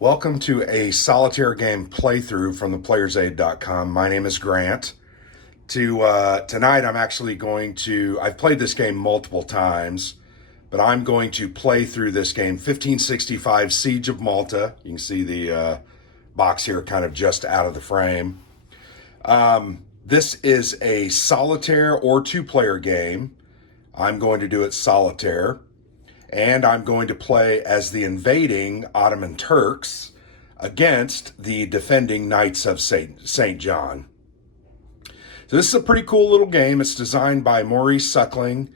Welcome to a solitaire game playthrough from theplayersaid.com. My name is Grant. Tonight I'm actually I've played this game multiple times, but I'm going to play through this game, 1565 Siege of Malta. You can see the box here kind of just out of the frame. This is a solitaire or two-player game. I'm going to do it solitaire. And I'm going to play as the invading Ottoman Turks against the defending Knights of St. John. So this is a pretty cool little game. It's designed by Maurice Suckling.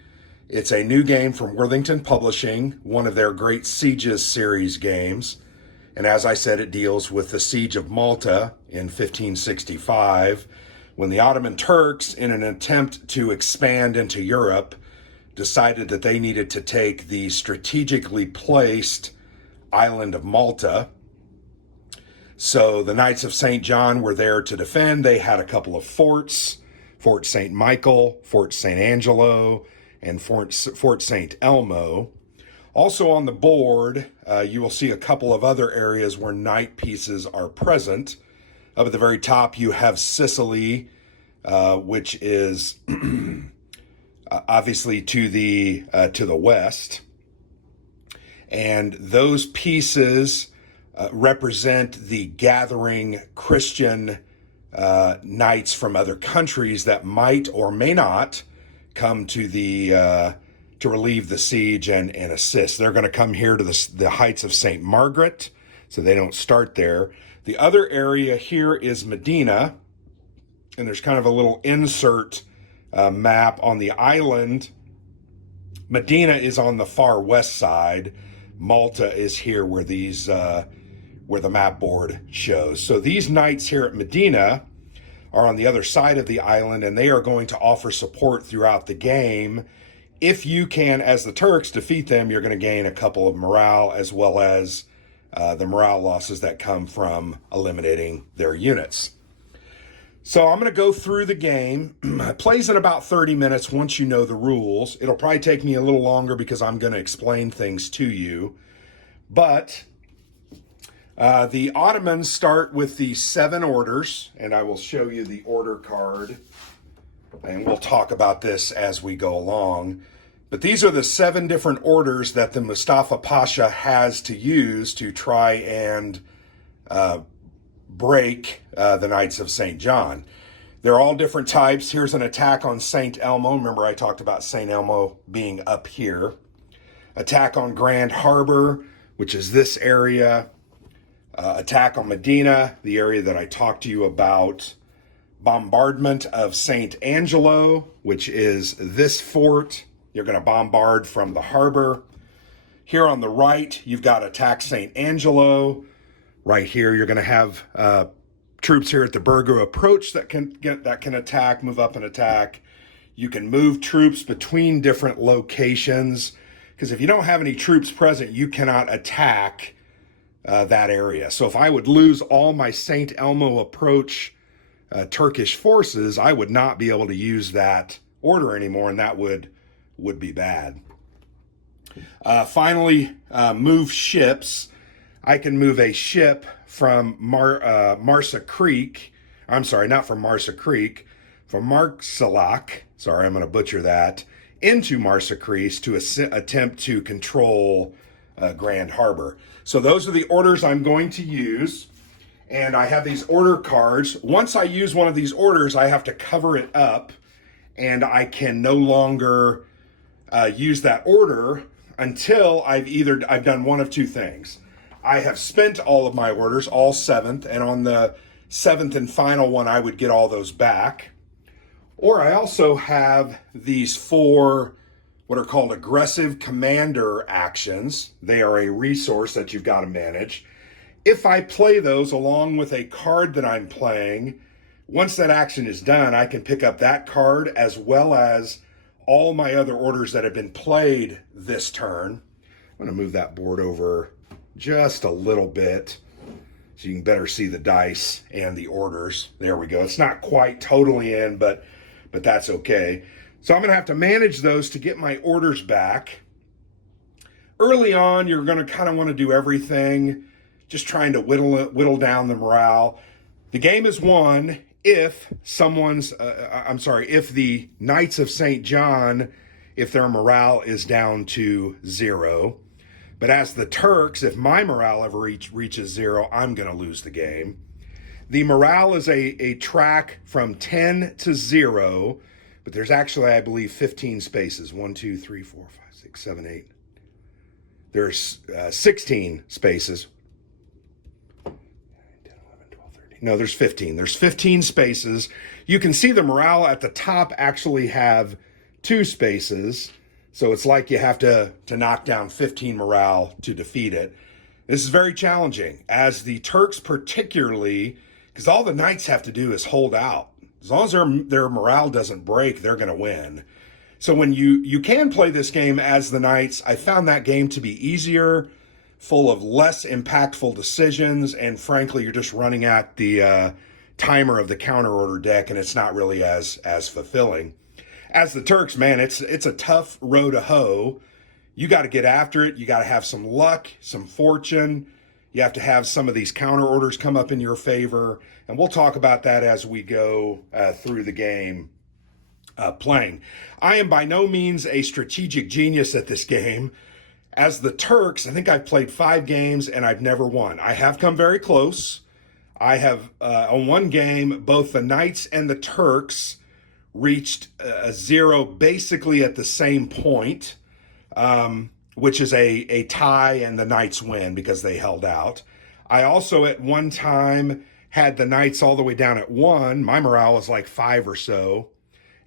It's a new game from Worthington Publishing, one of their Great Sieges series games. And as I said, it deals with the Siege of Malta in 1565, when the Ottoman Turks, in an attempt to expand into Europe, decided that they needed to take the strategically placed island of Malta. So the Knights of St. John were there to defend. They had a couple of forts, Fort St. Michael, Fort St. Angelo, and Fort St. Elmo. Also on the board, you will see a couple of other areas where knight pieces are present. Up at the very top, you have Sicily, which is obviously to the west, and those pieces represent the gathering Christian knights from other countries that might or may not come to to relieve the siege and assist. They're going to come here to the heights of St. Margaret, so they don't start there. The other area here is Medina, and there's kind of a little insert map on the island. Medina is on the far west side. Malta is here where where the map board shows. So these knights here at Medina are on the other side of the island, and they are going to offer support throughout the game. If you can, as the Turks, defeat them, you're going to gain a couple of morale, as well as the morale losses that come from eliminating their units. So I'm going to go through the game. It plays in about 30 minutes once you know the rules. It'll probably take me a little longer because I'm going to explain things to you. But the Ottomans start with the 7 orders, and I will show you the order card, and we'll talk about this as we go along. But these are the 7 different orders that the Mustafa Pasha has to use to try and break the Knights of St. John. They're all different types. Here's an attack on St. Elmo. Remember, I talked about St. Elmo being up here. Attack on Grand Harbor, which is this area. Attack on Medina, the area that I talked to you about. Bombardment of St. Angelo, which is this fort. You're going to bombard from the harbor. Here on the right, you've got attack St. Angelo. Right here, you're going to have troops here at the Burgo approach that can attack, move up and attack. You can move troops between different locations, because if you don't have any troops present, you cannot attack that area. So if I would lose all my St. Elmo approach Turkish forces, I would not be able to use that order anymore, and that would be bad. Finally, move ships. I can move a ship from Marsa Creek. I'm sorry, not from Marsa Creek, from Marsalak. Sorry, I'm going to butcher that. Into Marsa Creek to attempt to control Grand Harbor. So those are the orders I'm going to use. And I have these order cards. Once I use one of these orders, I have to cover it up, and I can no longer use that order until I've done one of two things. I have spent all of my orders, all 7th, and on the 7th and final one, I would get all those back. Or I also have these 4 what are called aggressive commander actions. They are a resource that you've got to manage. If I play those along with a card that I'm playing, once that action is done, I can pick up that card as well as all my other orders that have been played this turn. I'm going to move that board over just a little bit so you can better see the dice and the orders. There we go. It's not quite totally in, but that's okay. So I'm going to have to manage those to get my orders back. Early on, you're going to kind of want to do everything just trying to whittle down the morale. The game is won if if the Knights of St. John, if their morale is down to 0. But as the Turks, if my morale ever reaches 0, I'm going to lose the game. The morale is a track from 10 to 0, but there's actually, I believe, 15 spaces. 1, 2, 3, 4, 5, 6, 7, 8. There's 16 spaces. 10, 11, 12, 13. No, there's 15. There's 15 spaces. You can see the morale at the top actually have 2 spaces. So it's like you have to knock down 15 morale to defeat it. This is very challenging, as the Turks particularly, because all the Knights have to do is hold out. As long as their morale doesn't break, they're going to win. So when you can play this game as the Knights, I found that game to be easier, full of less impactful decisions, and frankly, you're just running at the timer of the counter order deck, and it's not really as fulfilling. As the Turks, man, it's a tough row to hoe. You got to get after it. You got to have some luck, some fortune. You have to have some of these counter orders come up in your favor. And we'll talk about that as we go through the game playing. I am by no means a strategic genius at this game. As the Turks, I think I've played 5 games and I've never won. I have come very close. I have, on one game, both the Knights and the Turks reached a 0 basically at the same point, which is a tie, and the Knights win because they held out. I also at one time had the Knights all the way down at 1. My morale was like 5 or so,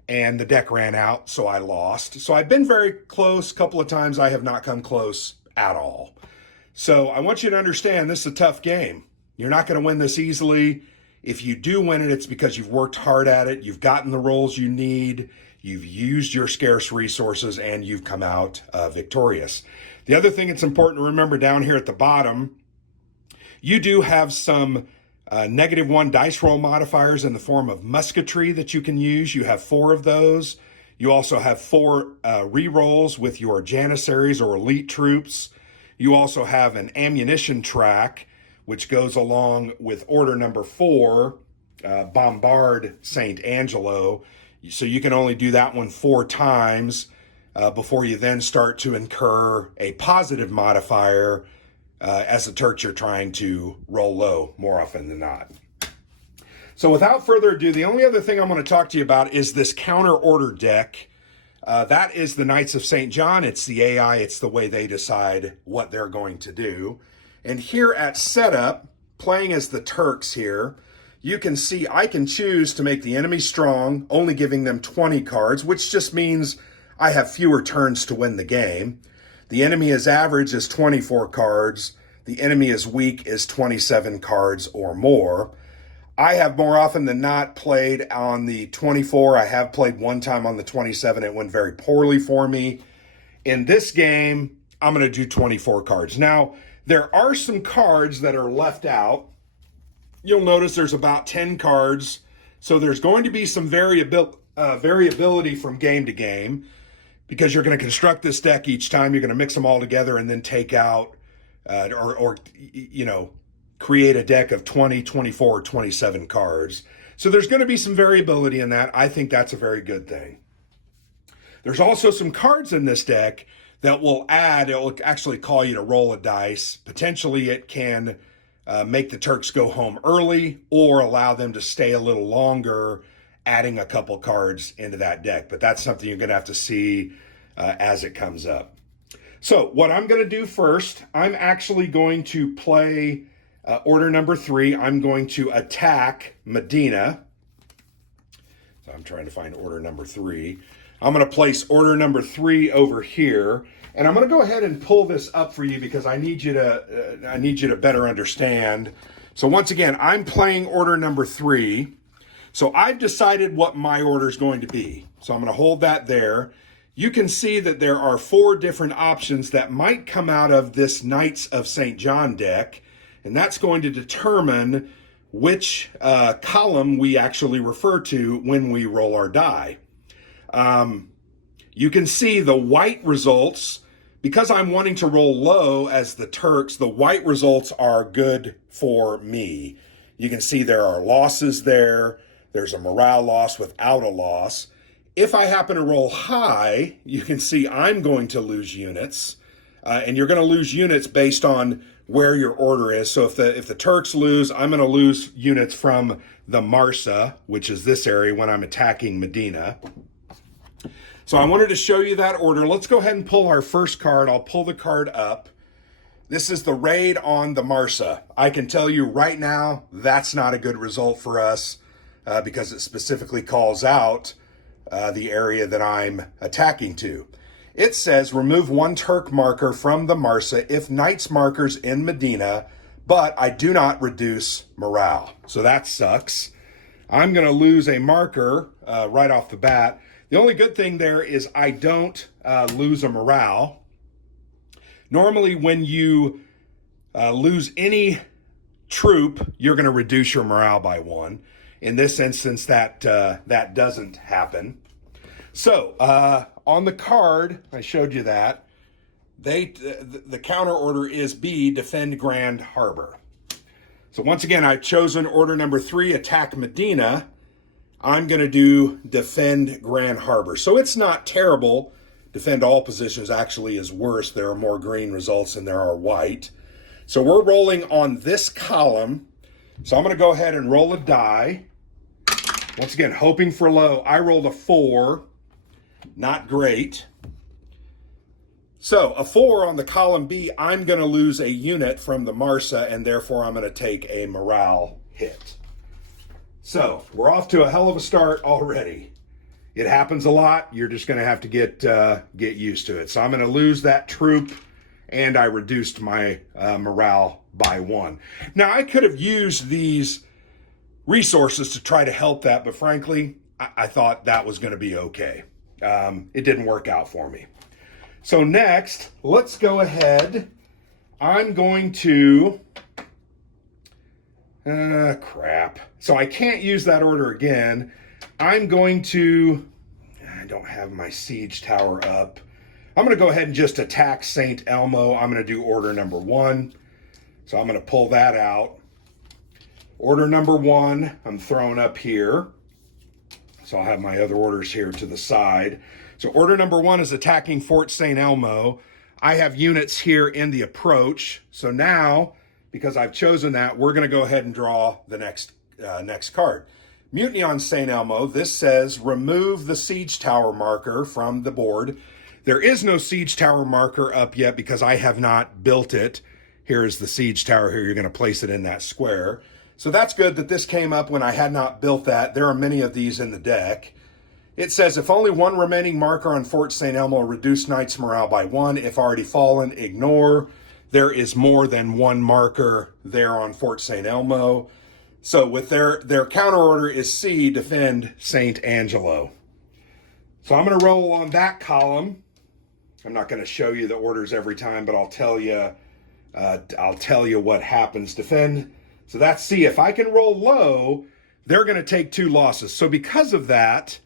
and the deck ran out, so I lost. So I've been very close. A couple of times I have not come close at all. So I want you to understand this is a tough game. You're not going to win this easily. If you do win it, it's because you've worked hard at it, you've gotten the rolls you need, you've used your scarce resources, and you've come out victorious. The other thing it's important to remember down here at the bottom, you do have some -1 dice roll modifiers in the form of musketry that you can use. You have 4 of those. You also have 4 re-rolls with your Janissaries or elite troops. You also have an ammunition track, which goes along with order number 4, Bombard St. Angelo. So you can only do that one 4 times before you then start to incur a positive modifier as the Turks are trying to roll low more often than not. So without further ado, the only other thing I'm going to talk to you about is this counter order deck. That is the Knights of St. John. It's the AI. It's the way they decide what they're going to do. And here at setup, playing as the Turks here, you can see I can choose to make the enemy strong, only giving them 20 cards, which just means I have fewer turns to win the game. The enemy is average is 24 cards. The enemy is weak is 27 cards or more. I have more often than not played on the 24. I have played one time on the 27. It went very poorly for me. In this game, I'm going to do 24 cards. Now, there are some cards that are left out. You'll notice there's about 10 cards. So there's going to be some variability from game to game, because you're going to construct this deck each time. You're going to mix them all together and then take out or create a deck of 20, 24, or 27 cards. So there's going to be some variability in that. I think that's a very good thing. There's also some cards in this deck that will add, it will actually call you to roll a dice. Potentially it can make the Turks go home early or allow them to stay a little longer, adding a couple cards into that deck. But that's something you're going to have to see as it comes up. So what I'm going to do first, I'm actually going to play order number 3. I'm going to attack Medina. So I'm trying to find order number 3. I'm going to place order number 3 over here, and I'm going to go ahead and pull this up for you because I need you to better understand. So once again, I'm playing order number 3. So I've decided what my order is going to be. So I'm going to hold that there. You can see that there are 4 different options that might come out of this Knights of St. John deck, and that's going to determine which column we actually refer to when we roll our die. You can see the white results because I'm wanting to roll low as the Turks, the white results are good for me. You can see there are losses there. There's a morale loss without a loss. If I happen to roll high, you can see I'm going to lose units. And you're going to lose units based on where your order is. So if the Turks lose, I'm going to lose units from the Marsa, which is this area when I'm attacking Medina. So I wanted to show you that order. Let's go ahead and pull our first card. I'll pull the card up. This is the raid on the Marsa. I can tell you right now, that's not a good result for us because it specifically calls out the area that I'm attacking to. It says remove one Turk marker from the Marsa if Knights markers in Medina, but I do not reduce morale. So that sucks. I'm going to lose a marker right off the bat. The only good thing there is I don't lose a morale. Normally when you lose any troop, you're going to reduce your morale by 1. In this instance, that doesn't happen. So on the card, I showed you that, the counter order is B, defend Grand Harbor. So once again, I've chosen order number 3, attack Medina. I'm going to do defend Grand Harbor. So it's not terrible. Defend all positions actually is worse. There are more green results than there are white. So we're rolling on this column. So I'm going to go ahead and roll a die. Once again, hoping for low. I rolled a 4. Not great. So a 4 on the column B, I'm going to lose a unit from the Marsa, and therefore I'm going to take a morale hit. So we're off to a hell of a start already. It happens a lot. You're just going to have to get used to it. So I'm going to lose that troop, and I reduced my morale by 1. Now, I could have used these resources to try to help that, but frankly, I thought that was going to be okay. It didn't work out for me. So next, let's go ahead. I'm going to... crap. So I can't use that order again. I'm going to... I don't have my siege tower up. I'm going to go ahead and just attack St. Elmo. I'm going to do order number 1. So I'm going to pull that out. Order number 1, I'm throwing up here. So I'll have my other orders here to the side. So order number 1 is attacking Fort St. Elmo. I have units here in the approach. So now, because I've chosen that, we're going to go ahead and draw the next card. Mutiny on St. Elmo. This says remove the siege tower marker from the board. There is no siege tower marker up yet because I have not built it. Here is the siege tower here. You're going to place it in that square. So that's good that this came up when I had not built that. There are many of these in the deck. It says, if only one remaining marker on Fort St. Elmo, reduce Knights morale by 1. If already fallen, ignore. There is more than one marker there on Fort St. Elmo. So with their counter order is C, defend St. Angelo. So I'm going to roll on that column. I'm not going to show you the orders every time, but I'll tell you what happens. Defend. So that's C. If I can roll low, they're going to take 2 losses. So because of that,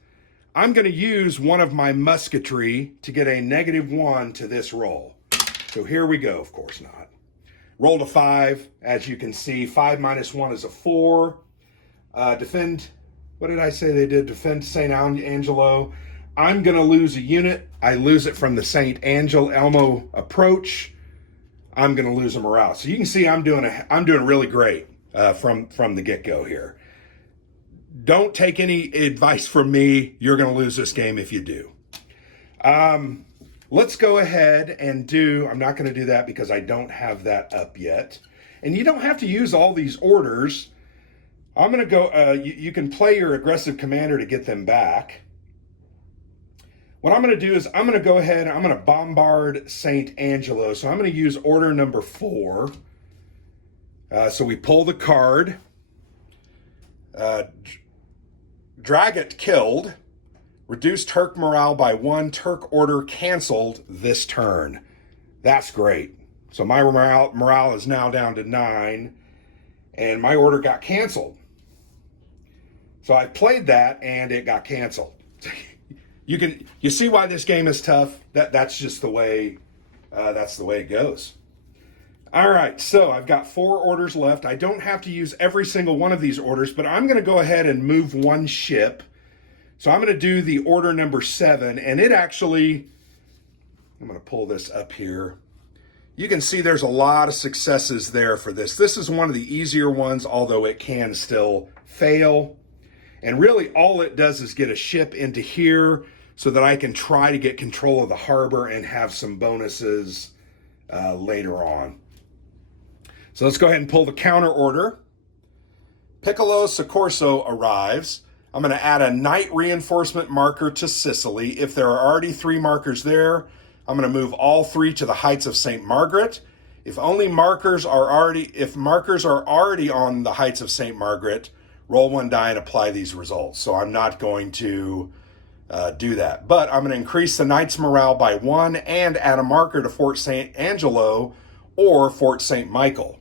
I'm going to use one of my musketry to get a -1 to this roll. So here we go. Of course not. Rolled a 5. As you can see, 5 minus 1 is a 4. Defend. What did I say they did? Defend St. Angelo. I'm going to lose a unit. I lose it from the St. Elmo approach. I'm going to lose a morale. So you can see I'm doing really great from the get-go here. Don't take any advice from me. You're going to lose this game if you do. Let's go ahead and do, I'm not going to do that because I don't have that up yet. And you don't have to use all these orders. I'm going to go, you can play your aggressive commander to get them back. What I'm going to do is I'm going to go ahead and I'm going to bombard St. Angelo. So I'm going to use order number 4. So we pull the card. Dragot killed. Reduce Turk morale by 1. Turk order canceled this turn. That's great. So my morale is now down to 9. And my order got canceled. So I played that and it got canceled. You see why this game is tough? That's just the way that's the way it goes. All right, so I've got 4 orders left. I don't have to use every single one of these orders, but I'm going to go ahead and move 1 ship. So I'm going to do the order number 7, and it actually, I'm going to pull this up here. You can see there's a lot of successes there for this. This is one of the easier ones, although it can still fail. And really all it does is get a ship into here so that I can try to get control of the harbor and have some bonuses later on. So let's go ahead and pull the counter order. Piccolo Soccorso arrives. I'm going to add a night reinforcement marker to Sicily. If there are already 3 markers there, I'm going to move all 3 to the Heights of St. Margaret. If markers are already on the Heights of St. Margaret, roll 1 die and apply these results. So I'm not going to do that. But I'm going to increase the Knights' morale by 1 and add a marker to Fort St. Angelo or Fort St. Michael.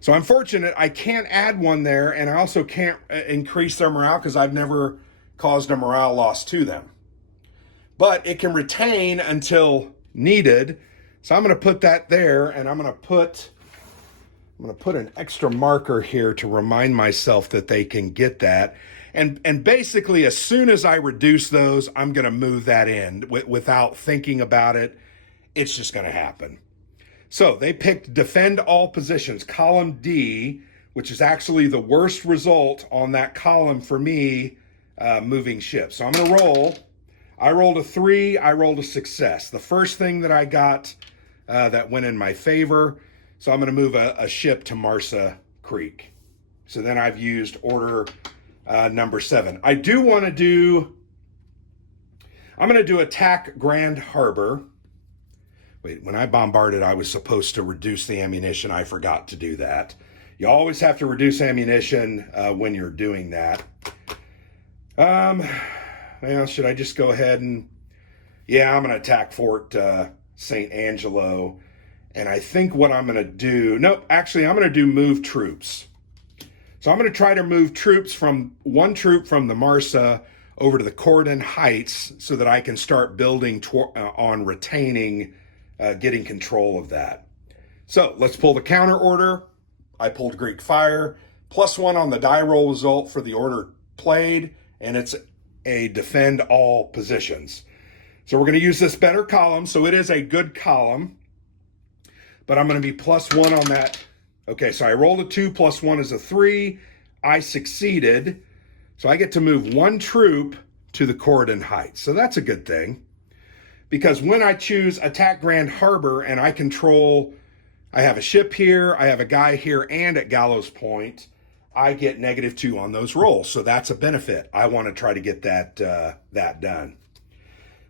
So I'm fortunate I can't add 1 there, and I also can't increase their morale because I've never caused a morale loss to them. But it can retain until needed. So I'm going to put that there, and I'm going to put an extra marker here to remind myself that they can get that. And basically, as soon as I reduce those, I'm going to move that in without thinking about it. It's just going to happen. So they picked defend all positions, column D, which is actually the worst result on that column for me moving ships. So I'm going to roll. I rolled a 3. I rolled a success. The first thing that I got that went in my favor. So I'm going to move a ship to Marsa Creek. So then I've used order number 7. I'm going to do attack Grand Harbor. Wait, when I bombarded, I was supposed to reduce the ammunition. I forgot to do that. You always have to reduce ammunition when you're doing that. Well, should I just go ahead and... Yeah, I'm going to attack Fort St. Angelo. And I think what I'm going to do... Nope, actually, I'm going to do move troops. So I'm going to try to move troops from... 1 troop from the Marsa over to the Cordon Heights so that I can start building on retaining... getting control of that. So let's pull the counter order. I pulled Greek Fire, +1 on the die roll result for the order played, and it's a defend all positions. So we're going to use this better column, so it is a good column, but I'm going to be +1 on that. Okay, so I rolled a 2, +1 is a 3. I succeeded, so I get to move 1 troop to the Cordon Heights. So that's a good thing. Because when I choose attack Grand Harbor and I have a ship here, I have a guy here and at Gallows Point, I get -2 on those rolls. So that's a benefit. I want to try to get that done.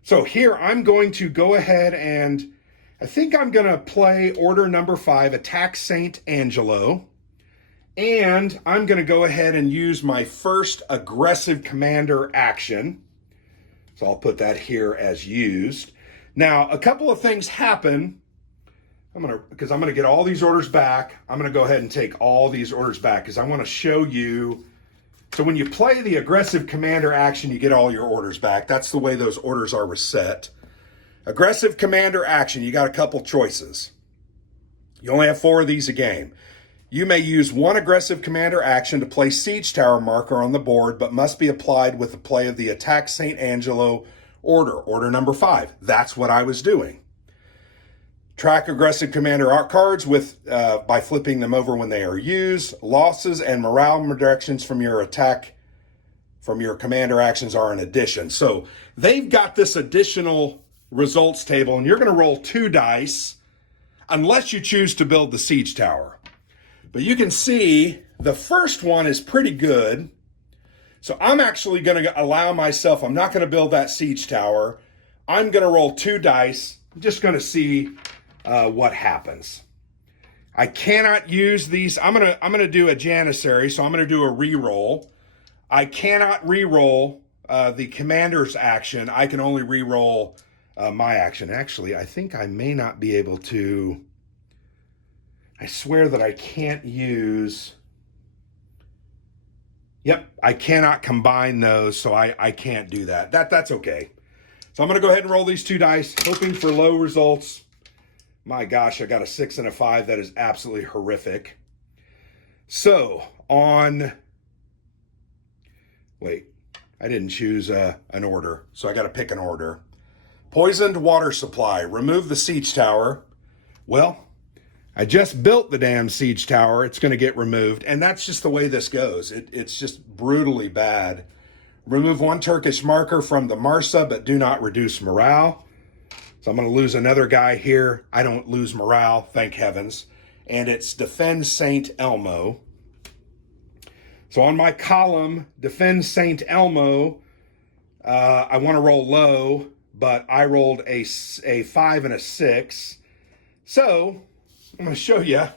So here I'm going to go ahead and I think I'm going to play order number 5, attack St. Angelo. And I'm going to go ahead and use my first aggressive commander action. So I'll put that here as used. Now, a couple of things happen. Because I'm going to get all these orders back. I'm going to go ahead and take all these orders back because I want to show you. So when you play the aggressive commander action, you get all your orders back. That's the way those orders are reset. Aggressive commander action, you got a couple choices. You only have 4 of these a game. You may use 1 aggressive commander action to place siege tower marker on the board, but must be applied with the play of the attack St. Angelo order number 5. That's what I was doing. Track aggressive commander cards by flipping them over when they are used. Losses and morale reductions from your commander actions are an addition. So they've got this additional results table, and you're going to roll 2 dice unless you choose to build the siege tower. But you can see the first one is pretty good. So I'm actually going to allow myself, I'm not going to build that siege tower. I'm going to roll 2 dice. I'm just going to see what happens. I cannot use these. I'm going to do a Janissary, so I'm going to do a reroll. I cannot reroll the commander's action. I can only reroll my action. Actually, I think I may not be able to. I swear that I can't use. Yep, I cannot combine those, so I can't do that. That's okay. So I'm going to go ahead and roll these 2 dice, hoping for low results. My gosh, I got a 6 and a 5. That is absolutely horrific. So wait, I didn't choose an order, so I got to pick an order. Poisoned water supply. Remove the siege tower. Well, I just built the damn siege tower. It's going to get removed, and that's just the way this goes. It's just brutally bad. Remove 1 Turkish marker from the Marsa, but do not reduce morale. So I'm going to lose another guy here. I don't lose morale, thank heavens. And it's defend St. Elmo. So on my column, defend St. Elmo, I want to roll low, but I rolled a 5 and a 6. So I'm going to show you.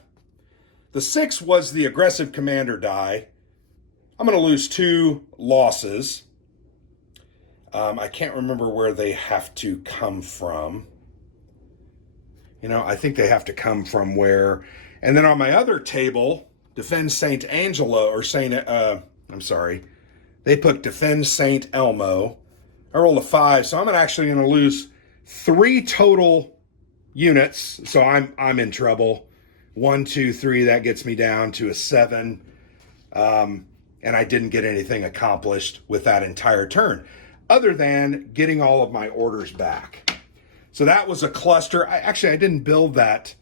The 6 was the aggressive commander die. I'm going to lose 2 losses. I can't remember where they have to come from. I think they have to come from where. And then on my other table, defend St. Angelo, or they put defend St. Elmo. I rolled a 5, so I'm actually going to lose 3 total units. So I'm in trouble. 1, 2, 3, that gets me down to a 7. And I didn't get anything accomplished with that entire turn, other than getting all of my orders back. So that was a cluster. I didn't build that.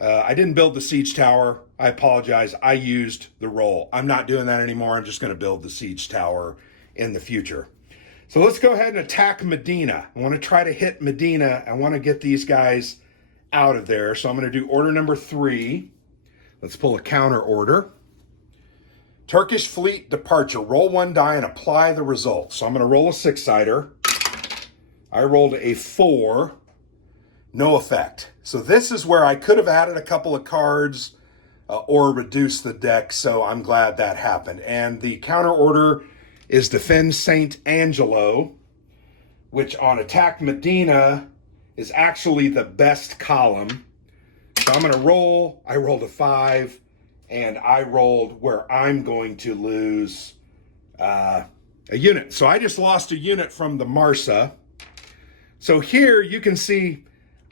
I didn't build the siege tower. I apologize. I used the roll. I'm not doing that anymore. I'm just going to build the siege tower in the future. So let's go ahead and attack Medina. I want to try to hit Medina. I want to get these guys out of there. So I'm going to do order number 3. Let's pull a counter order. Turkish fleet departure. Roll 1 die and apply the result. So I'm going to roll a 6-sider. I rolled a 4. No effect. So this is where I could have added a couple of cards or reduced the deck. So I'm glad that happened. And the counter order is defend St. Angelo, which on attack Medina is actually the best column. So I'm going to roll. I rolled a 5. And I rolled where I'm going to lose a unit. So I just lost a unit from the Marsa. So here you can see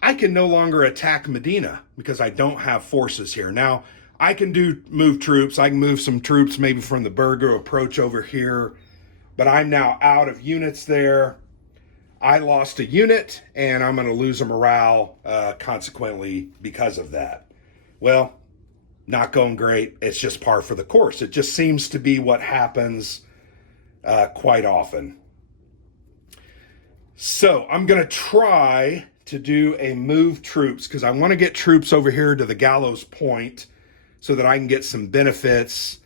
I can no longer attack Medina because I don't have forces here. Now, I can move troops. I can move some troops maybe from the Burgo approach over here. But I'm now out of units there. I lost a unit, and I'm going to lose a morale consequently because of that. Well, not going great. It's just par for the course. It just seems to be what happens quite often. So I'm going to try to do a move troops because I want to get troops over here to the Gallows Point so that I can get some benefits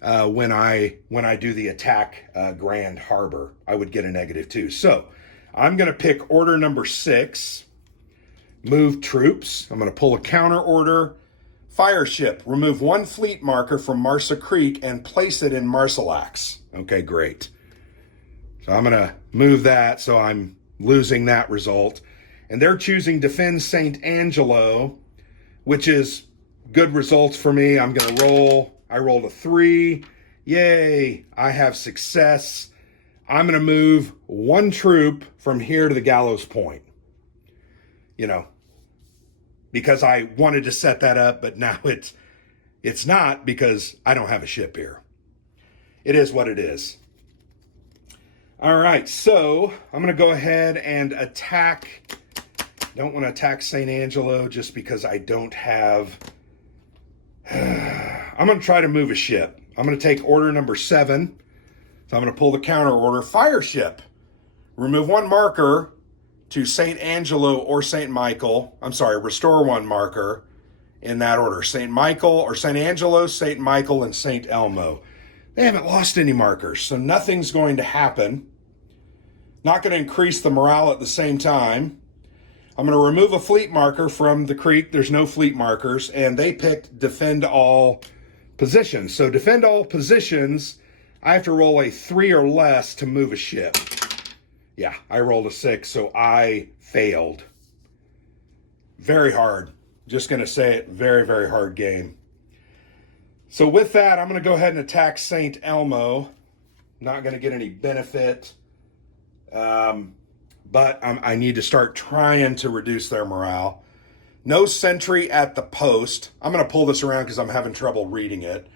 when I do the attack Grand Harbor. I would get a -2. So I'm going to pick order number 6, move troops. I'm going to pull a counter order. Fire ship, remove 1 fleet marker from Marsa Creek and place it in Marsilax. Okay, great. So I'm going to move that, so I'm losing that result. And they're choosing defend St. Angelo, which is good results for me. I'm going to roll. I rolled a 3. Yay, I have success. I'm going to move 1 troop from here to the Gallows Point. Because I wanted to set that up, but now it's not because I don't have a ship here. It is what it is. All right, so I'm going to go ahead and attack. Don't want to attack St. Angelo just because I don't have. I'm going to try to move a ship. I'm going to take order number 7. So I'm going to pull the counter order. Fire ship. Remove 1 marker to St. Angelo or St. Michael. I'm sorry, restore 1 marker in that order. St. Michael or St. Angelo, St. Michael, and St. Elmo. They haven't lost any markers, so nothing's going to happen. Not going to increase the morale at the same time. I'm going to remove a fleet marker from the creek. There's no fleet markers, and they picked defend all positions. So defend all positions, I have to roll a 3 or less to move a ship. Yeah, I rolled a 6, so I failed. Very hard. Just going to say it, very, very hard game. So with that, I'm going to go ahead and attack St. Elmo. Not going to get any benefit. But I need to start trying to reduce their morale. No sentry at the post. I'm going to pull this around because I'm having trouble reading it.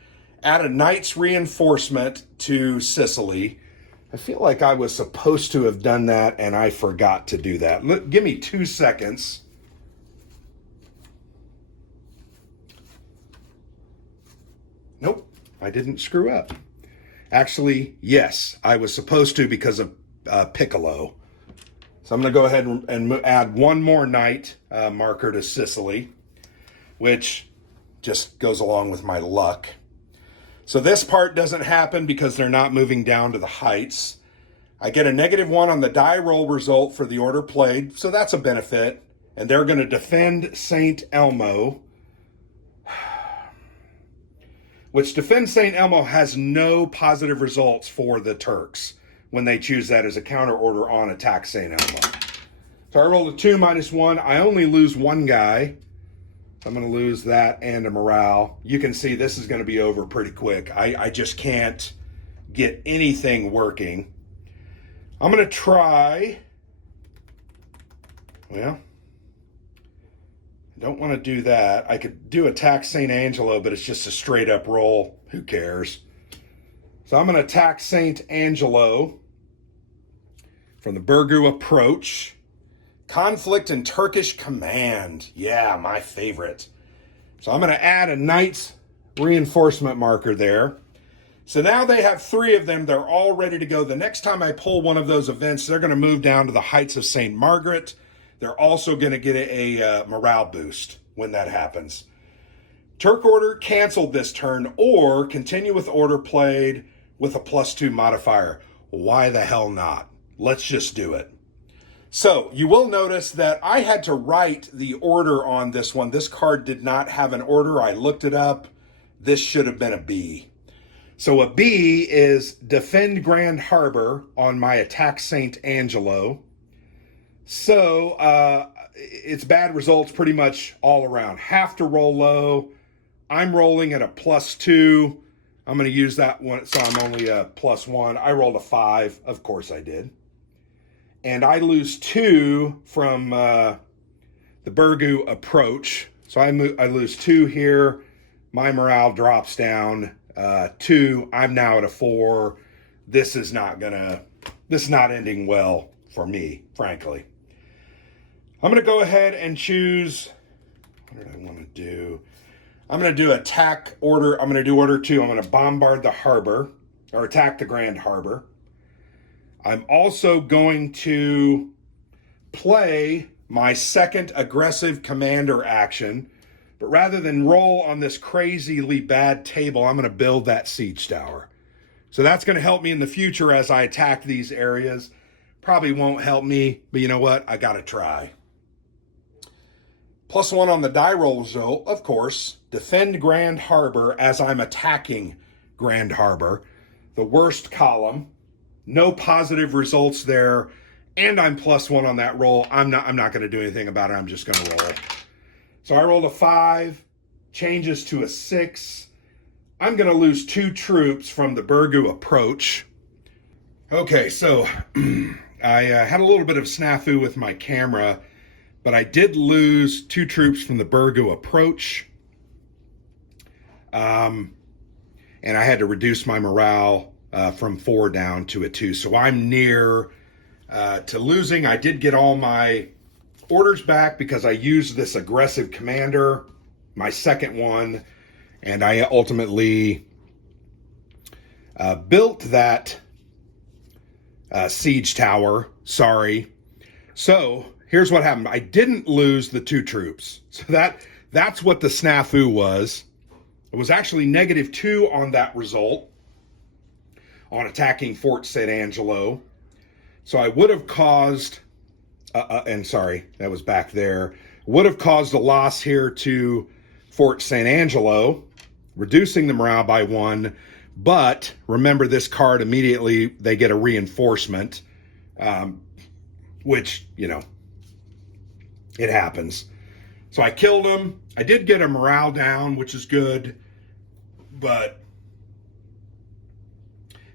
Add a knight's reinforcement to Sicily. I feel like I was supposed to have done that and I forgot to do that. Give me 2 seconds. Nope, I didn't screw up. Actually, yes, I was supposed to because of Piccolo. So I'm going to go ahead and add one more knight marker to Sicily, which just goes along with my luck. So this part doesn't happen because they're not moving down to the heights. I get a -1 on the die roll result for the order played, so that's a benefit. And they're going to defend St. Elmo, which defend St. Elmo has no positive results for the Turks when they choose that as a counter order on attack St. Elmo. So I rolled a 2 -1. I only lose one guy. I'm going to lose that and a morale. You can see this is going to be over pretty quick. I just can't get anything working. I'm going to try. Well, I don't want to do that. I could do attack St. Angelo, but it's just a straight up roll. Who cares? So I'm going to attack St. Angelo from the Burgu approach. Conflict and Turkish command. Yeah, my favorite. So I'm going to add a knight's reinforcement marker there. So now they have 3 of them. They're all ready to go. The next time I pull one of those events, they're going to move down to the heights of St. Margaret. They're also going to get a morale boost when that happens. Turk order canceled this turn, or continue with order played with a +2 modifier. Why the hell not? Let's just do it. So you will notice that I had to write the order on this one. This card did not have an order. I looked it up. This should have been a B. So a B is defend Grand Harbor on my attack St. Angelo. So it's bad results pretty much all around. Have to roll low. I'm rolling at a +2. I'm going to use that one, so I'm only a +1. I rolled a 5. Of course I did. And I lose 2 from the Burgu approach. So I lose 2 here. My morale drops down 2. I'm now at a 4. This is not ending well for me, frankly. I'm going to go ahead and choose, what did I want to do? I'm going to do attack order. I'm going to do order 2. I'm going to bombard the harbor, or attack the Grand Harbor. I'm also going to play my second aggressive commander action, but rather than roll on this crazily bad table, I'm going to build that siege tower. So that's going to help me in the future as I attack these areas. Probably won't help me, but you know what? I got to try. +1 on the die roll result, of course. Defend Grand Harbor as I'm attacking Grand Harbor. The worst column. No positive results there, and I'm +1 on that roll. I'm not going to do anything about it. I'm just going to roll. So I rolled a 5, changes to a 6. I'm going to lose 2 troops from the Burgu approach. Okay, so I had a little bit of snafu with my camera, but I did lose 2 troops from the Burgu approach. And I had to reduce my morale from 4 down to a 2. So I'm near to losing. I did get all my orders back because I used this aggressive commander, my second one, and I ultimately built that siege tower. Sorry. So here's what happened. I didn't lose the 2 troops. So that's what the snafu was. It was actually -2 on that result on attacking Fort St. Angelo. So I would have caused, and sorry, that was back there, would have caused a loss here to Fort St. Angelo, reducing the morale by 1. But remember, this card immediately, they get a reinforcement, which, you know, it happens. So I killed him. I did get a morale down, which is good, but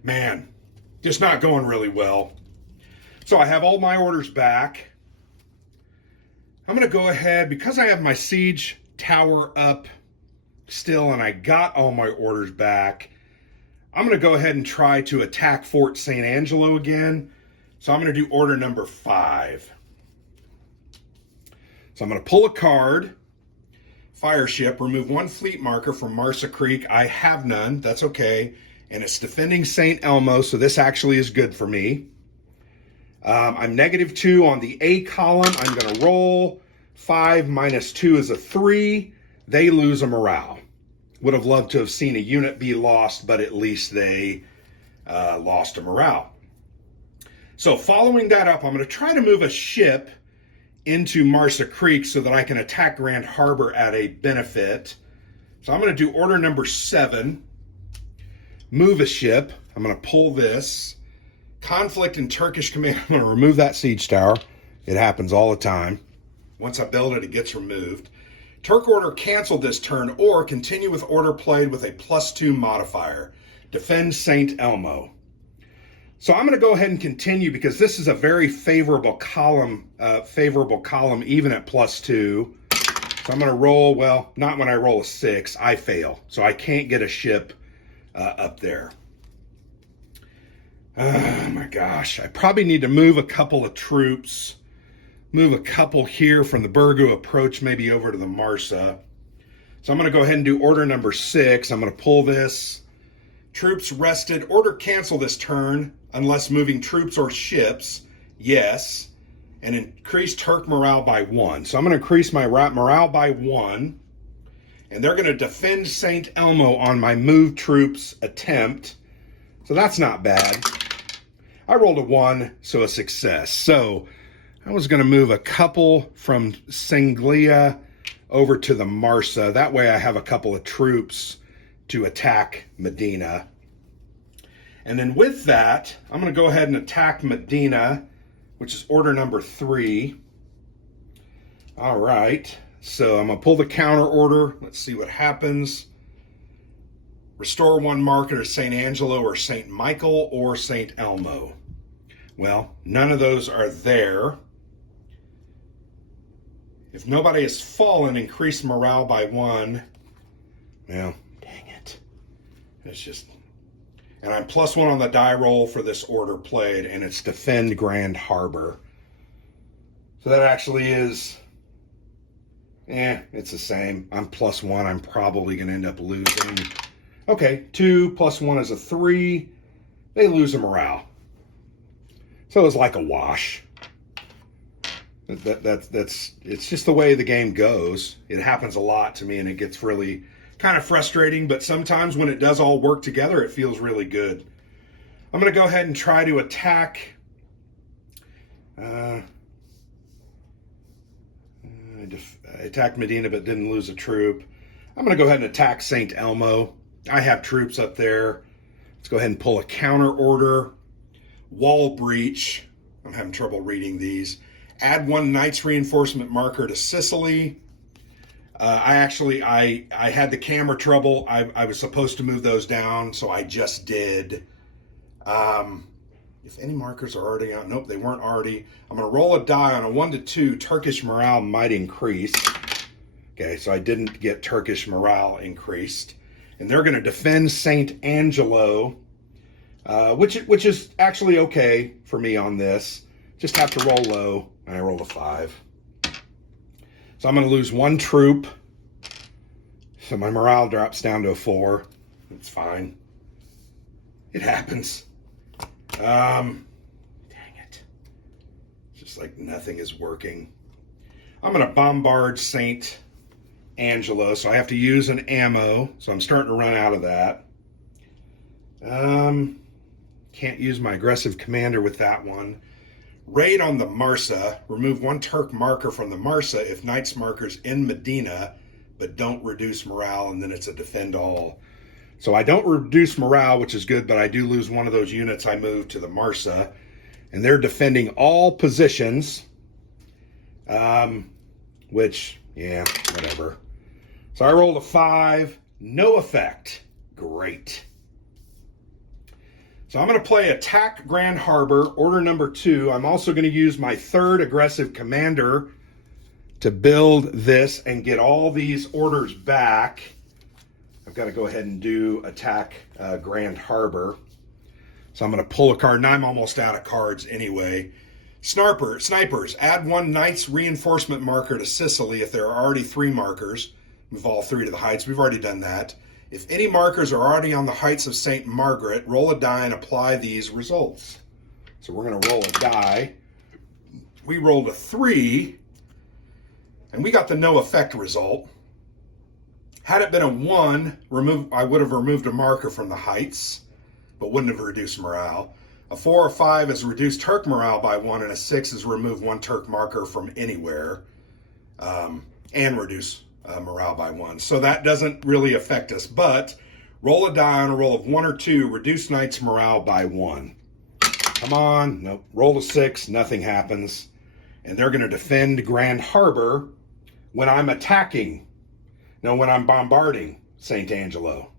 man, just not going really well. So I have all my orders back. I'm going to go ahead, because I have my siege tower up still and I got all my orders back, I'm going to go ahead and try to attack Fort St. Angelo again. So I'm going to do order number 5. So I'm going to pull a card, fire ship, remove 1 fleet marker from Marsa Creek. I have none, that's okay. And it's defending St. Elmo, so this actually is good for me. I'm -2 on the A column. I'm going to roll. 5 minus 2 is a 3. They lose a morale. Would have loved to have seen a unit be lost, but at least they lost a morale. So following that up, I'm going to try to move a ship into Marsa Creek so that I can attack Grand Harbor at a benefit. So I'm going to do order number 7. Move a ship. I'm going to pull this. Conflict in Turkish command. I'm going to remove that siege tower. It happens all the time. Once I build it, it gets removed. Turk order canceled this turn or continue with order played with a +2 modifier. Defend St. Elmo. So I'm going to go ahead and continue because this is a very favorable column even at +2. So I'm going to roll, well, not when I roll a 6, I fail. So I can't get a ship up there. Oh my gosh, I probably need to move a couple of troops, move a couple here from the Burgu approach, maybe over to the Marsa. So I'm going to go ahead and do order number 6. I'm going to pull this. Troops rested. Order cancel this turn unless moving troops or ships. Yes. And increase Turk morale by 1. So I'm going to increase my morale by 1. And they're going to defend St. Elmo on my move troops attempt. So that's not bad. I rolled a 1, so a success. So I was going to move a couple from Sanglia over to the Marsa. That way I have a couple of troops to attack Medina. And then with that, I'm going to go ahead and attack Medina, which is order number 3. All right. So I'm going to pull the counter order. Let's see what happens. Restore 1 marker to St. Angelo or St. Michael or St. Elmo. Well, none of those are there. If nobody has fallen, increase morale by 1. Well, dang it. It's just... And I'm +1 on the die roll for this order played, and it's defend Grand Harbor. So that actually is... it's the same. I'm +1. I'm probably going to end up losing. Okay, 2 + 1 is a 3. They lose a morale. So it's like a wash. It's just the way the game goes. It happens a lot to me, and it gets really kind of frustrating, but sometimes when it does all work together, it feels really good. I'm going to go ahead and try to attack I attacked Medina but didn't lose a troop. I'm going to go ahead and attack St. Elmo. I have troops up there. Let's go ahead and pull a counter order. Wall breach. I'm having trouble reading these. Add 1 Knights reinforcement marker to Sicily. I had the camera trouble. I was supposed to move those down, so I just did. If any markers are already out, nope, they weren't already. I'm going to roll a die on a 1 to 2. Turkish morale might increase. Okay, so I didn't get Turkish morale increased. And they're going to defend St. Angelo, which is actually okay for me on this. Just have to roll low, and I rolled a 5. So I'm going to lose 1 troop. So my morale drops down to a 4. It's fine. It happens. Dang it. It's just like nothing is working. I'm going to bombard St. Angelo, so I have to use an ammo. So I'm starting to run out of that. Can't use my aggressive commander with that one. Raid on the Marsa. Remove 1 Turk marker from the Marsa if Knights markers in Medina, but don't reduce morale, and then it's a defend all. So I don't reduce morale, which is good, but I do lose 1 of those units I moved to the Marsa, and they're defending all positions, which, yeah, whatever. So I rolled a 5, no effect. Great. So I'm going to play attack Grand Harbor, order number 2. I'm also going to use my 3rd aggressive commander to build this and get all these orders back, I've got to go ahead and do attack Grand Harbor. So I'm going to pull a card, and I'm almost out of cards anyway. Snipers, add 1 Knight's reinforcement marker to Sicily if there are already 3 markers. Move all 3 to the heights. We've already done that. If any markers are already on the heights of St. Margaret, roll a die and apply these results. So we're going to roll a die. We rolled a 3, and we got the no effect result. Had it been a 1, I would have removed a marker from the heights, but wouldn't have reduced morale. A 4 or 5 is reduced Turk morale by 1, and a 6 is remove 1 Turk marker from anywhere and reduce morale by 1. So that doesn't really affect us, but roll a die on a roll of 1 or 2, reduce Knight's morale by 1. Come on, nope. Roll a 6, nothing happens. And they're going to defend Grand Harbor when I'm attacking. No, when I'm bombarding St. Angelo.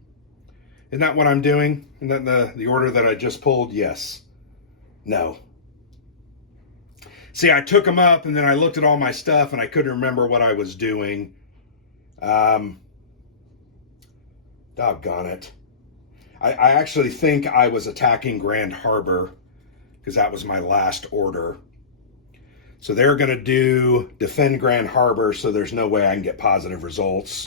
Isn't that what I'm doing? Isn't that the order that I just pulled? Yes. No. See, I took them up and then I looked at all my stuff and I couldn't remember what I was doing. Doggone it. I actually think I was attacking Grand Harbor because that was my last order. So they're going to do defend Grand Harbor, so there's no way I can get positive results.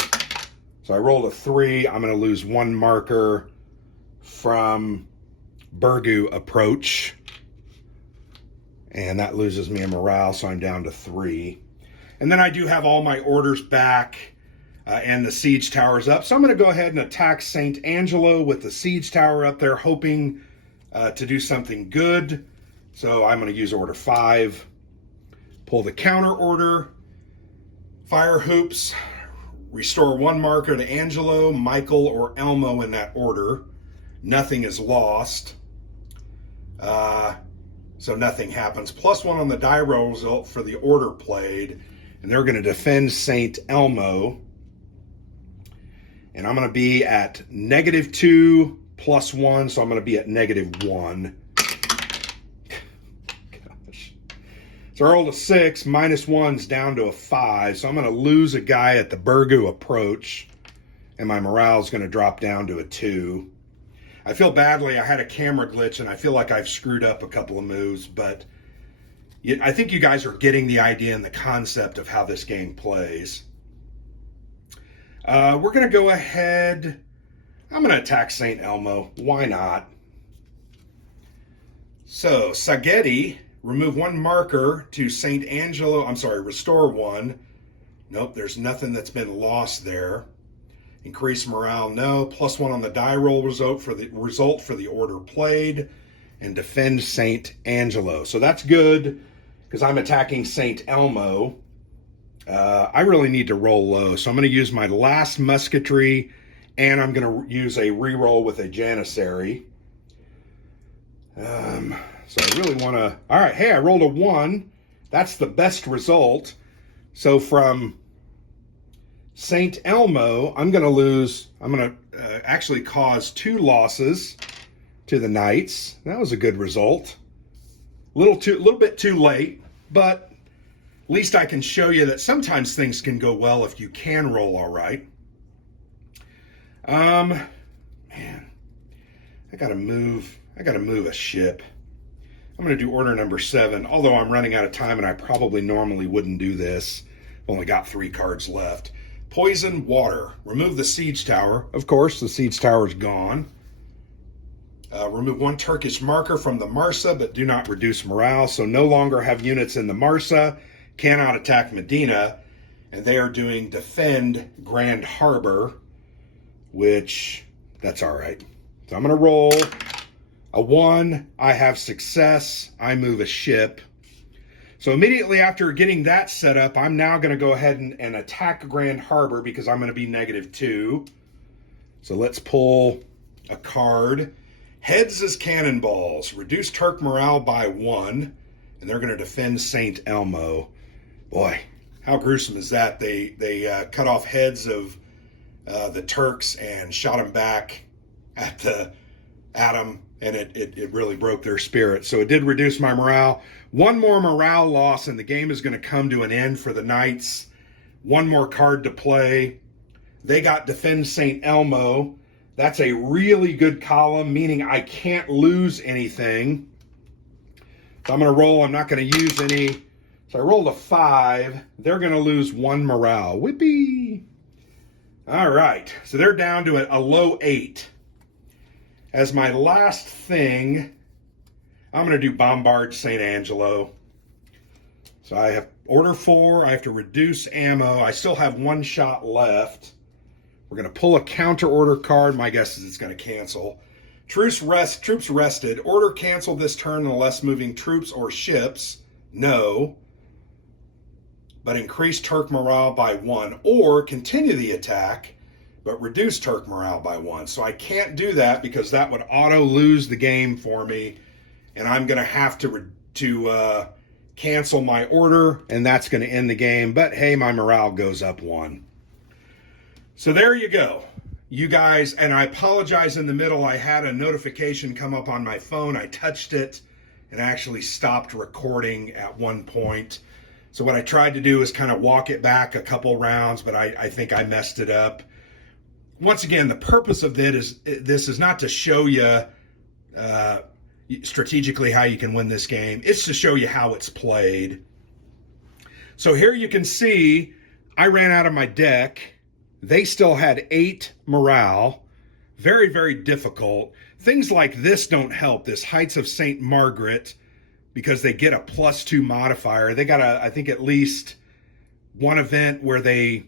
So I rolled a 3. I'm going to lose 1 marker from Burgu approach. And that loses me a morale, so I'm down to 3. And then I do have all my orders back and the siege towers up. So I'm going to go ahead and attack St. Angelo with the siege tower up there, hoping to do something good. So I'm going to use order 5. Pull the counter order. Fire hoops. Restore 1 marker to Angelo, Michael, or Elmo in that order. Nothing is lost. So nothing happens. +1 on the die roll result for the order played. And they're going to defend St. Elmo. And I'm going to be at -2 +1. So I'm going to be at -1. So I rolled a 6, -1's down to a 5. So I'm going to lose a guy at the Burgu approach. And my morale is going to drop down to a 2. I feel badly. I had a camera glitch, and I feel like I've screwed up a couple of moves. But I think you guys are getting the idea and the concept of how this game plays. We're going to go ahead. I'm going to attack St. Elmo. Why not? So, Saghetti. Remove 1 marker to St. Angelo. I'm sorry, restore 1. Nope, there's nothing that's been lost there. Increase morale, no. +1 on the die roll result for the order played. And defend St. Angelo. So that's good because I'm attacking St. Elmo. I really need to roll low. So I'm going to use my last musketry and I'm going to use a reroll with a Janissary. So I really want to... All right, hey, I rolled a 1. That's the best result. So from St. Elmo, I'm going to actually cause 2 losses to the Knights. That was a good result. A little bit too late, but at least I can show you that sometimes things can go well if you can roll all right. Man, I got to move a ship. I'm going to do order number 7, although I'm running out of time and I probably normally wouldn't do this. I've only got 3 cards left. Poison water. Remove the siege tower. Of course, the siege tower is gone. Remove 1 Turkish marker from the Marsa, but do not reduce morale. So no longer have units in the Marsa. Cannot attack Medina. And they are doing defend Grand Harbor, which that's all right. So I'm going to roll a 1. I have success. I move a ship. So immediately after getting that set up, I'm now going to go ahead and attack Grand Harbor because I'm going to be -2. So let's pull a card. Heads as cannonballs. Reduce Turk morale by 1. And they're going to defend St. Elmo. Boy, how gruesome is that? They cut off heads of the Turks and shot them back at them. and it really broke their spirit. So it did reduce my morale. One more morale loss, and the game is going to come to an end for the Knights. One more card to play. They got Defend St. Elmo. That's a really good column, meaning I can't lose anything. So I'm going to roll. I'm not going to use any. So I rolled a 5. They're going to lose 1 morale. Whippy. All right. So they're down to a low 8. As my last thing, I'm going to do Bombard St. Angelo. So I have order 4. I have to reduce ammo. I still have 1 shot left. We're going to pull a counter order card. My guess is it's going to cancel. Troops rested. Order canceled this turn unless moving troops or ships. No. But increase Turk morale by 1. Or continue the attack, but reduce Turk morale by 1. So I can't do that because that would auto lose the game for me. And I'm going to have to cancel my order, and that's going to end the game. But hey, my morale goes up 1. So there you go. You guys, and I apologize in the middle. I had a notification come up on my phone. I touched it and actually stopped recording at one point. So what I tried to do is kind of walk it back a couple rounds, but I think I messed it up. Once again, the purpose of this is not to show you strategically how you can win this game. It's to show you how it's played. So here you can see I ran out of my deck. They still had 8 morale. Very, very difficult. Things like this don't help. This Heights of St. Margaret, because they get a +2 modifier. They got I think at least one event where they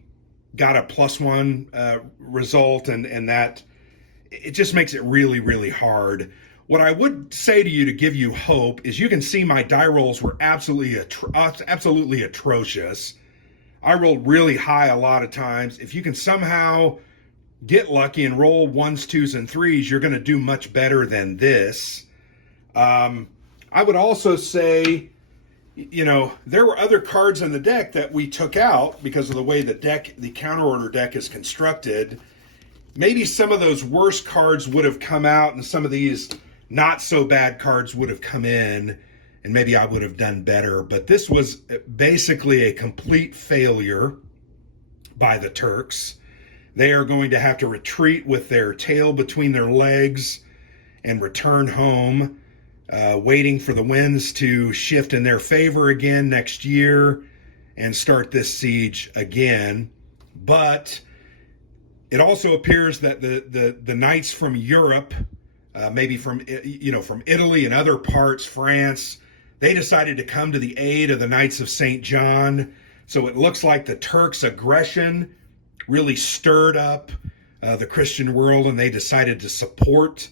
got a +1 result, and that it just makes it really, really hard. What I would say to you to give you hope is you can see my die rolls were absolutely atrocious. I rolled really high a lot of times. If you can somehow get lucky and roll 1s, 2s, and 3s, you're going to do much better than this. I would also say, there were other cards in the deck that we took out because of the way the counter order deck is constructed. Maybe some of those worst cards would have come out and some of these not so bad cards would have come in, and maybe I would have done better. But this was basically a complete failure by the Turks. They are going to have to retreat with their tail between their legs and return home, waiting for the winds to shift in their favor again next year and start this siege again. But it also appears that the knights from Europe, maybe from Italy and other parts, France, they decided to come to the aid of the Knights of St. John. So it looks like the Turks' aggression really stirred up the Christian world, and they decided to support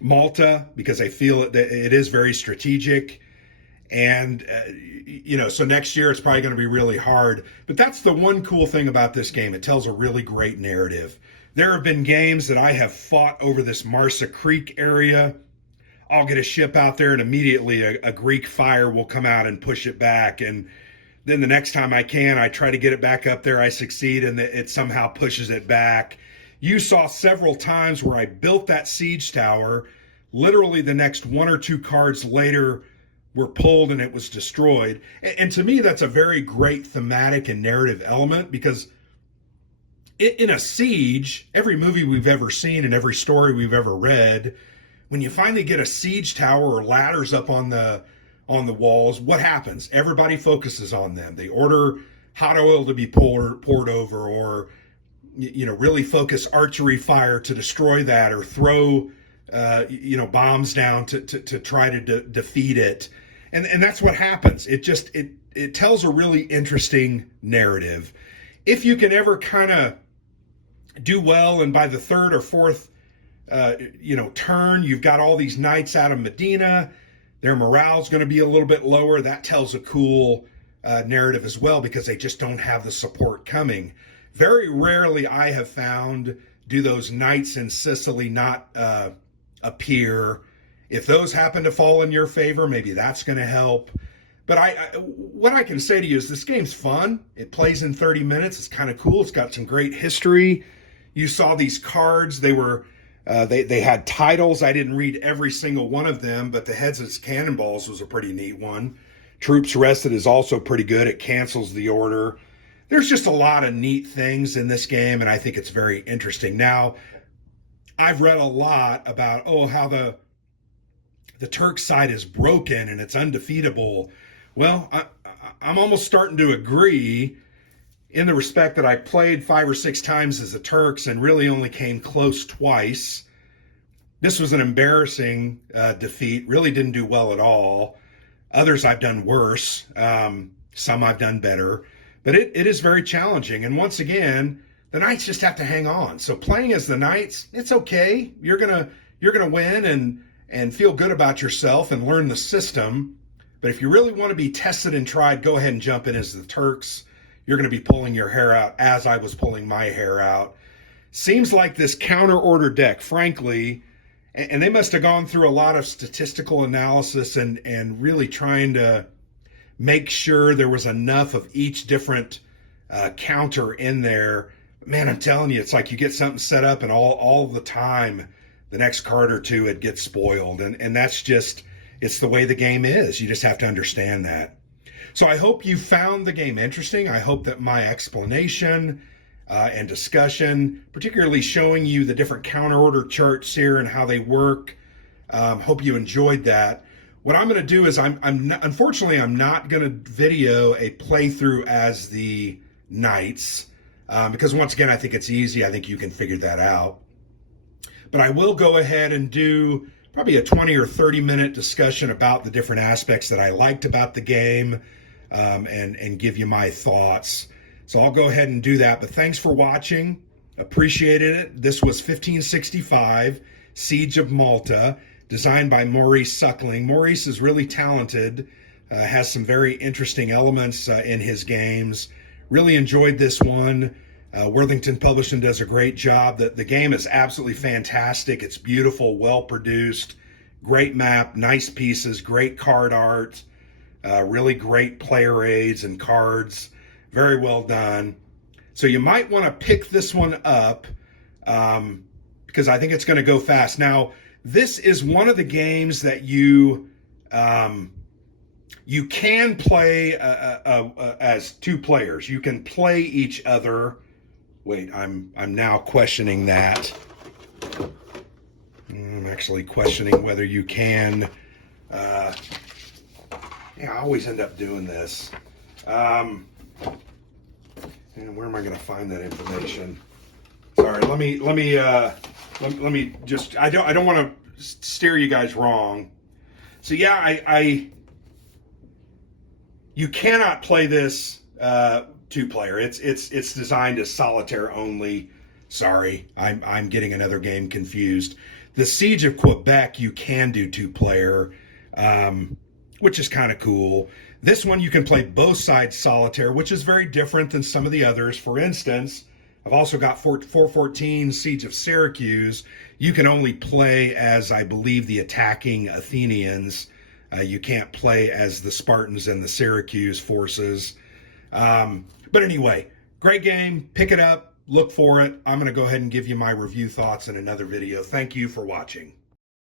Malta because they feel that it is very strategic. And, so next year it's probably going to be really hard. But that's the one cool thing about this game. It tells a really great narrative. There have been games that I have fought over this Marsa Creek area. I'll get a ship out there and immediately a Greek fire will come out and push it back. And then the next time I try to get it back up there. I succeed, and it somehow pushes it back. You saw several times where I built that siege tower. Literally the next 1 or 2 cards later were pulled and it was destroyed. And to me, that's a very great thematic and narrative element, because in a siege, every movie we've ever seen and every story we've ever read, when you finally get a siege tower or ladders up on the walls, what happens? Everybody focuses on them. They order hot oil to be poured over, or really focus archery fire to destroy that, or throw bombs down to try to defeat it. And that's what happens. It tells a really interesting narrative. If you can ever kind of do well, and by the 3rd or 4th turn, you've got all these knights out of Medina, their morale's going to be a little bit lower. That tells a cool narrative as well, because they just don't have the support coming. Very rarely I have found do those knights in Sicily not appear. If those happen to fall in your favor, maybe that's going to help. But what I can say to you is this game's fun. It plays in 30 minutes. It's kind of cool. It's got some great history. You saw these cards. They were They had titles. I didn't read every single one of them, but the heads as cannonballs was a pretty neat one. Troops rested is also pretty good. It cancels the order. There's just a lot of neat things in this game, and I think it's very interesting. Now, I've read a lot about, how the Turk side is broken and it's undefeatable. Well, I'm almost starting to agree, in the respect that I played 5 or 6 times as the Turks and really only came close twice. This was an embarrassing defeat. Really didn't do well at all. Others I've done worse. Some I've done better. But it is very challenging. And once again, the Knights just have to hang on. So playing as the Knights, it's okay. You're gonna win and feel good about yourself and learn the system. But if you really want to be tested and tried, go ahead and jump in as the Turks. You're going to be pulling your hair out as I was pulling my hair out. Seems like this counter order deck, frankly, and they must have gone through a lot of statistical analysis and really trying to make sure there was enough of each different counter in there. Man, I'm telling you, it's like you get something set up and all the time, the next card or two, it gets spoiled. And that's just, it's the way the game is. You just have to understand that. So I hope you found the game interesting. I hope that my explanation and discussion, particularly showing you the different counter order charts here and how they work, hope you enjoyed that. What I'm going to do is unfortunately, I'm not going to video a playthrough as the Knights because once again, I think it's easy. I think you can figure that out. But I will go ahead and do probably a 20 or 30 minute discussion about the different aspects that I liked about the game and give you my thoughts. So I'll go ahead and do that. But thanks for watching. Appreciated it. This was 1565, Siege of Malta, designed by Maurice Suckling. Maurice is really talented, has some very interesting elements in his games. Really enjoyed this one. Worthington Publishing does a great job. The game is absolutely fantastic. It's beautiful, well produced, great map, nice pieces, great card art, really great player aids and cards. Very well done. So you might want to pick this one up because I think it's going to go fast. Now, this is one of the games that you can play as 2 players. You can play each other. Wait, I'm now questioning that. I'm actually questioning whether you can. I always end up doing this. And where am I going to find that information? Sorry, let me just. I don't want to steer you guys wrong. So yeah, you cannot play this 2-player. It's designed as solitaire only. Sorry, I'm getting another game confused. The Siege of Quebec you can do 2-player, which is kind of cool. This one you can play both sides solitaire, which is very different than some of the others. For instance, I've also got 414 Siege of Syracuse. You can only play as, I believe, the attacking Athenians. You can't play as the Spartans and the Syracuse forces. But anyway, great game. Pick it up. Look for it. I'm going to go ahead and give you my review thoughts in another video. Thank you for watching.